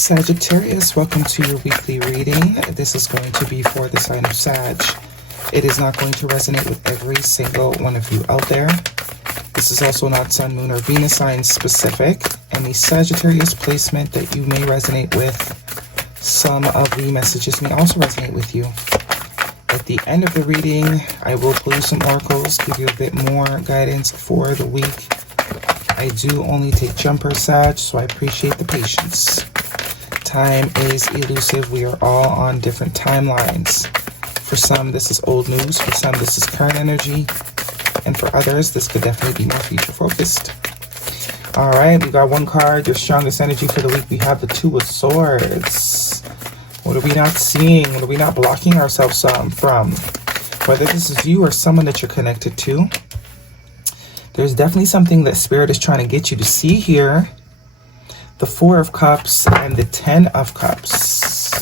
Sagittarius, welcome to your weekly reading. This is going to be for the sign of Sag. It is not going to resonate with every single one of you out there. This is also not Sun, Moon, or Venus sign specific. Any Sagittarius placement that you may resonate with, some of the messages may also resonate with you. At the end of the reading, I will pull you some oracles, give you a bit more guidance for the week. I do only take jumper, Sag, so I appreciate the patience. Time is elusive. We are all on different timelines. For some, this is old news. For some, this is current energy. And for others, this could definitely be more future focused. All right, we got one card, your strongest energy for the week. We have the Two of Swords. What are we not seeing? What are we not blocking ourselves from? Whether this is you or someone that you're connected to, there's definitely something that Spirit is trying to get you to see here. The Four of Cups and the Ten of Cups.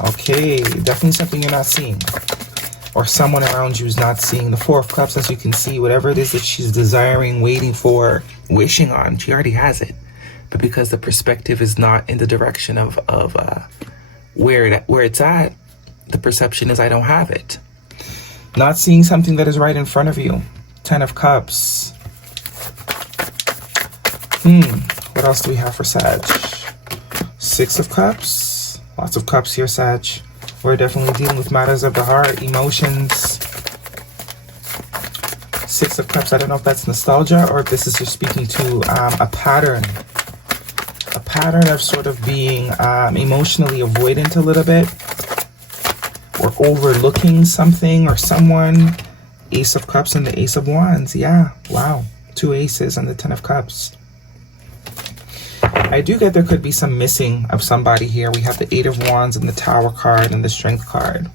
Okay, definitely something you're not seeing. Or someone around you is not seeing. The Four of Cups, as you can see, whatever it is that she's desiring, waiting for, wishing on, she already has it. But because the perspective is not in the direction of where it's at, the perception is I don't have it. Not seeing something that is right in front of you. Ten of Cups. What else do we have for Sag? Six of Cups. Lots of cups here, Sag. We're definitely dealing with matters of the heart, emotions. Six of Cups, I don't know if that's nostalgia or if this is just speaking to a pattern. A pattern of sort of being emotionally avoidant a little bit. Or overlooking something or someone. Ace of Cups and the Ace of Wands. Yeah, wow. Two aces and the Ten of Cups. I do get there could be some missing of somebody here. We have the Eight of Wands and the Tower card and the Strength card.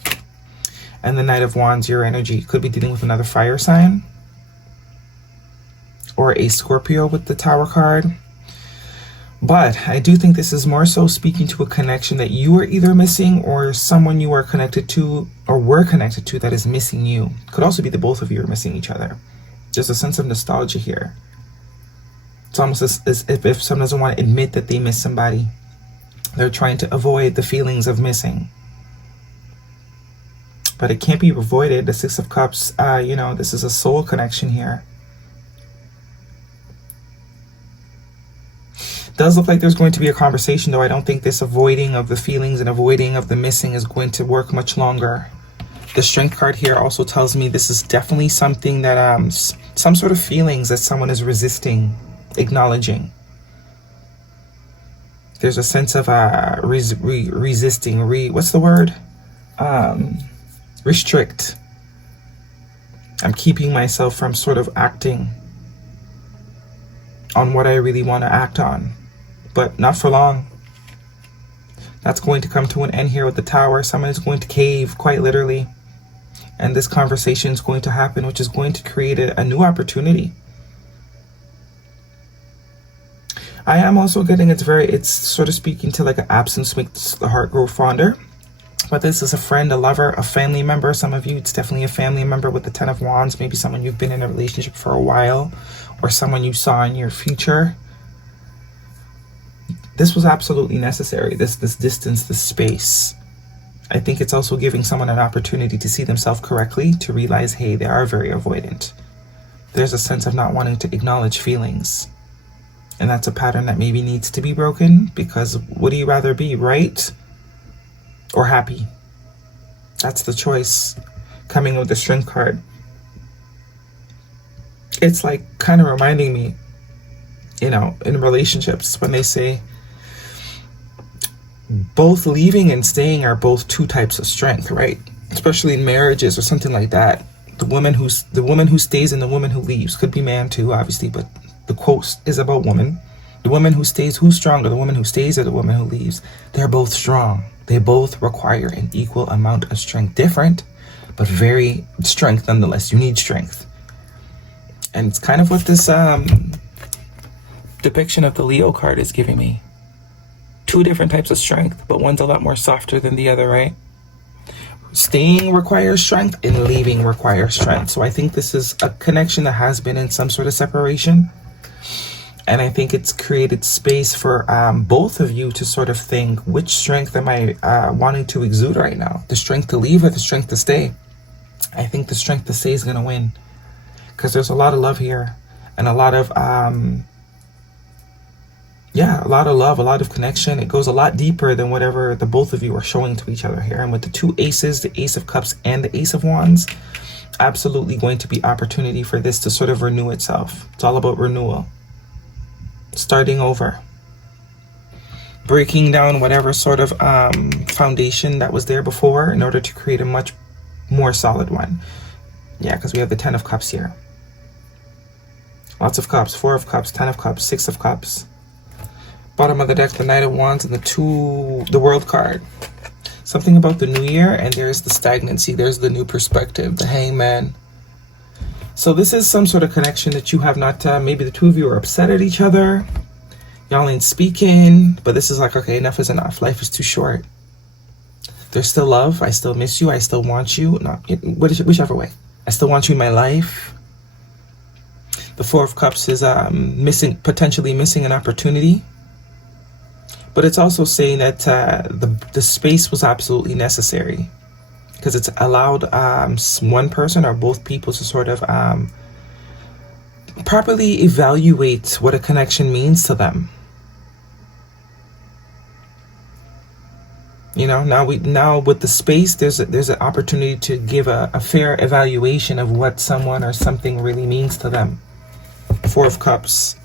And the Knight of Wands, your energy. Could be dealing with another fire sign. Or a Scorpio with the Tower card. But I do think this is more so speaking to a connection that you are either missing or someone you are connected to or were connected to that is missing you. Could also be the both of you are missing each other. There's a sense of nostalgia here. It's almost as if someone doesn't want to admit that they miss somebody. They're trying to avoid the feelings of missing. But it can't be avoided. The Six of Cups, this is a soul connection here. Does look like there's going to be a conversation, though. I don't think this avoiding of the feelings and avoiding of the missing is going to work much longer. The Strength card here also tells me this is definitely something that, some sort of feelings that someone is resisting, acknowledging. There's a sense of resisting, what's the word? Restrict. I'm keeping myself from sort of acting on what I really want to act on. But not for long. That's going to come to an end here with the Tower. Someone is going to cave, quite literally. And this conversation is going to happen, which is going to create a new opportunity. I am also getting it's sort of speaking to like an absence makes the heart grow fonder. But this is a friend, a lover, a family member. Some of you, it's definitely a family member with the Ten of Wands. Maybe someone you've been in a relationship for a while. Or someone you saw in your future. This was absolutely necessary. This distance, this space. I think it's also giving someone an opportunity to see themselves correctly. To realize, hey, they are very avoidant. There's a sense of not wanting to acknowledge feelings. And that's a pattern that maybe needs to be broken. Because would you rather be, right? Or happy? That's the choice. Coming with the Strength card. It's like kind of reminding me, in relationships when they say both leaving and staying are both two types of strength, right? Especially in marriages or something like that. The woman who stays and the woman who leaves. Could be man too, obviously, but the quote is about woman. The woman who stays, who's stronger? The woman who stays or the woman who leaves? They're both strong. They both require an equal amount of strength. Different, but very strength nonetheless. You need strength. And it's kind of what this depiction of the Leo card is giving me. Two different types of strength, but one's a lot more softer than the other, right? Staying requires strength and leaving requires strength. So I think this is a connection that has been in some sort of separation. And I think it's created space for both of you to sort of think, which strength am I wanting to exude right now? The strength to leave or the strength to stay? I think the strength to stay is going to win, because there's a lot of love here, and a lot of, a lot of love, a lot of connection. It goes a lot deeper than whatever the both of you are showing to each other here. And with the two aces, the Ace of Cups and the Ace of Wands, absolutely going to be opportunity for this to sort of renew itself. It's all about renewal. Starting over. Breaking down whatever sort of foundation that was there before in order to create a much more solid one. Yeah, because we have the 10 of Cups here. Lots of Cups. 4 of Cups, 10 of Cups, 6 of Cups. Bottom of the deck, the Knight of Wands and the World card. Something about the new year, and there's the stagnancy. There's the new perspective, the Hangman. So this is some sort of connection that you have not, maybe the two of you are upset at each other. Y'all ain't speaking, but this is like, okay, enough is enough. Life is too short. There's still love. I still miss you. I still want you. Whichever way. I still want you in my life. The 4 of Cups is potentially missing an opportunity. But it's also saying that the space was absolutely necessary, because it's allowed one person or both people to sort of properly evaluate what a connection means to them. You know, now with the space, there's an opportunity to give a fair evaluation of what someone or something really means to them. 4 of Cups.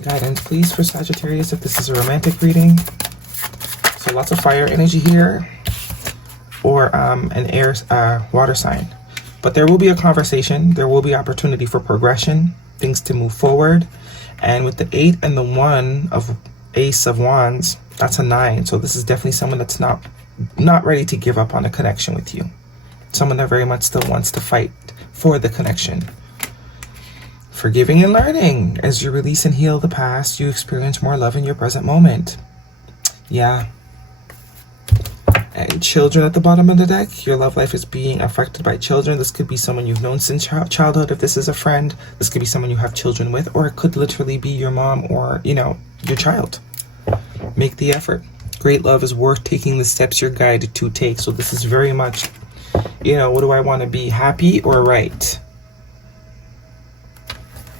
Guidance, please, for Sagittarius, if this is a romantic reading. So lots of fire energy here, or an air, water sign. But there will be a conversation. There will be opportunity for progression, things to move forward. And with the 8 and the 1 of Ace of Wands, that's a 9. So this is definitely someone that's not ready to give up on a connection with you. Someone that very much still wants to fight for the connection. Forgiving and learning. As you release and heal the past, you experience more love in your present moment. Yeah. And children at the bottom of the deck. Your love life is being affected by children. This could be someone you've known since childhood. If this is a friend, this could be someone you have children with, or it could literally be your mom or, you know, your child. Make the effort. Great love is worth taking the steps you're guided to take. So this is very much, you know, what do I want to be? Happy or right?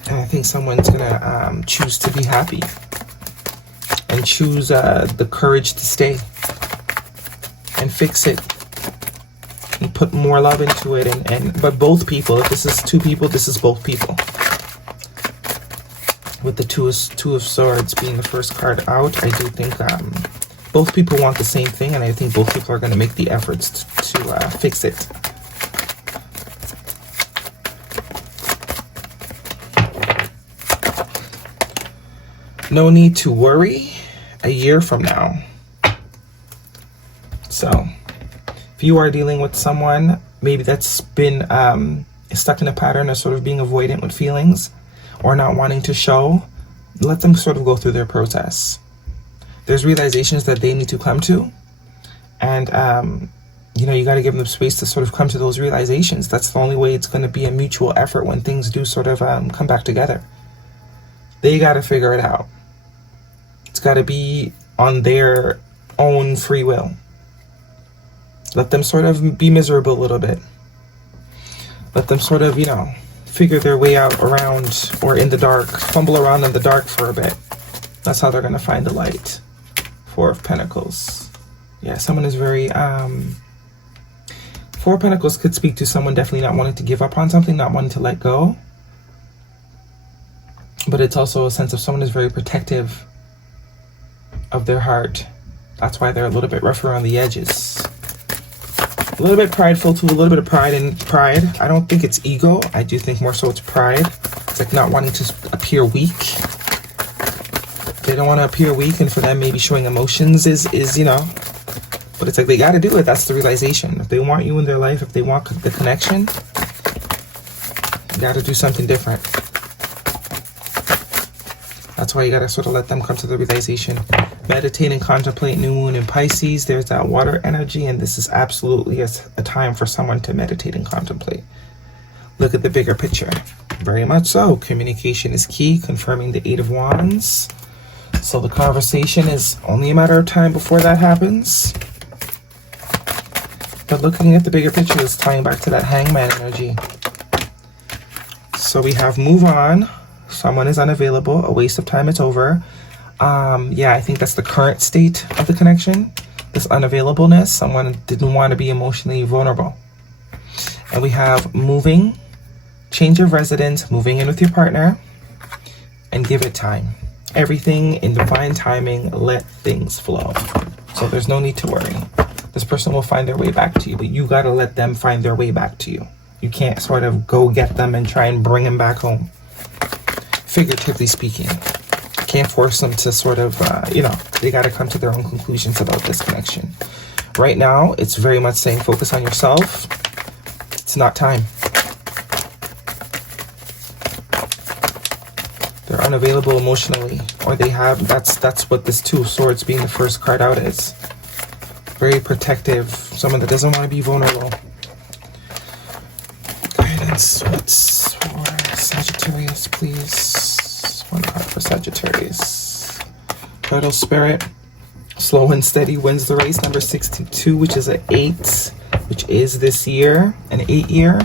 And I think someone's gonna choose to be happy and choose the courage to stay and fix it and put more love into it. But both people, if this is two people, this is both people. With the two of Swords being the first card out, I do think both people want the same thing, and I think both people are going to make the efforts to fix it. No need to worry a year from now. So if you are dealing with someone maybe that's been stuck in a pattern of sort of being avoidant with feelings or not wanting to show, let them sort of go through their process. There's realizations that they need to come to, and you know, you got to give them space to sort of come to those realizations. That's the only way it's going to be a mutual effort when things do sort of come back together. They got to figure it out. It's got to be on their own free will. Let them sort of be miserable a little bit. Let them sort of, you know, figure their way out around or in the dark, fumble around in the dark for a bit. That's how they're going to find the light. 4 of Pentacles. Yeah, someone is very, 4 of Pentacles could speak to someone definitely not wanting to give up on something, not wanting to let go. But it's also a sense of someone is very protective of their heart. That's why they're a little bit rough around the edges. A little bit prideful too, a little bit of pride. I don't think it's ego. I do think more so it's pride. It's like not wanting to appear weak. They don't want to appear weak, and for them maybe showing emotions is, you know, but it's like they got to do it. That's the realization. If they want you in their life, if they want the connection, you got to do something different. That's why you got to sort of let them come to the realization. Meditate and contemplate new moon in Pisces. There's that water energy, and this is absolutely a time for someone to meditate and contemplate. Look at the bigger picture. Very much so. Communication is key, confirming the Eight of Wands. So the conversation is only a matter of time before that happens. But looking at the bigger picture is tying back to that Hangman energy. So we have move on. Someone is unavailable. A waste of time. It's over. Yeah, I think that's the current state of the connection. This unavailableness. Someone didn't want to be emotionally vulnerable. And we have moving. Change of residence. Moving in with your partner. And give it time. Everything in divine timing. Let things flow. So there's no need to worry. This person will find their way back to you, but you got to let them find their way back to you. You can't sort of go get them and try and bring them back home. Figuratively speaking. Can't force them to sort of, they got to come to their own conclusions about this connection. Right now, it's very much saying focus on yourself. It's not time. They're unavailable emotionally, or they have, that's what this Two of Swords being the first card out is. Very protective, someone that doesn't want to be vulnerable. Guidance, what's for Sagittarius, please? One card for Sagittarius. Turtle Spirit, slow and steady wins the race. Number 62, which is an 8, which is this year, an 8-year.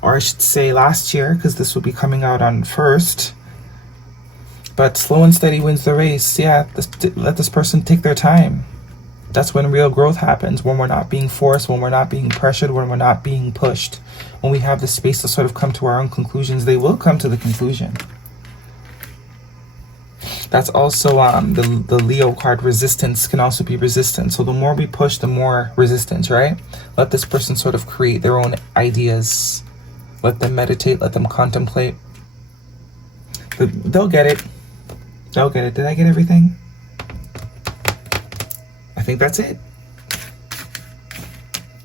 Or I should say last year, because this will be coming out on 1st. But slow and steady wins the race. Yeah, let this person take their time. That's when real growth happens, when we're not being forced, when we're not being pressured, when we're not being pushed. When we have the space to sort of come to our own conclusions, they will come to the conclusion. That's also the Leo card, resistance can also be resistance. So the more we push, the more resistance, right? Let this person sort of create their own ideas. Let them meditate, let them contemplate. They'll get it. They'll get it. Did I get everything? I think that's it.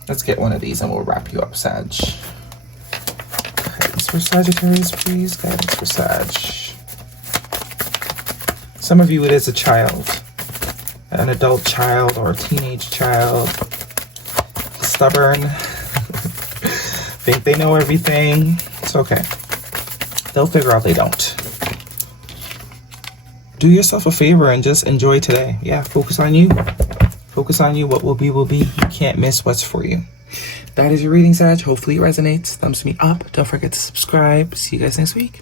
Let's get one of these and we'll wrap you up, Sag. Guidance for Sagittarius, please. Guidance for Sag. Some of you, it is a child. An adult child or a teenage child. Stubborn. Think they know everything. It's okay. They'll figure out they don't. Do yourself a favor and just enjoy today. Yeah, focus on you. Focus on you. What will be, will be. You can't miss what's for you. That is your reading, Sag. Hopefully it resonates. Thumbs me up. Don't forget to subscribe. See you guys next week.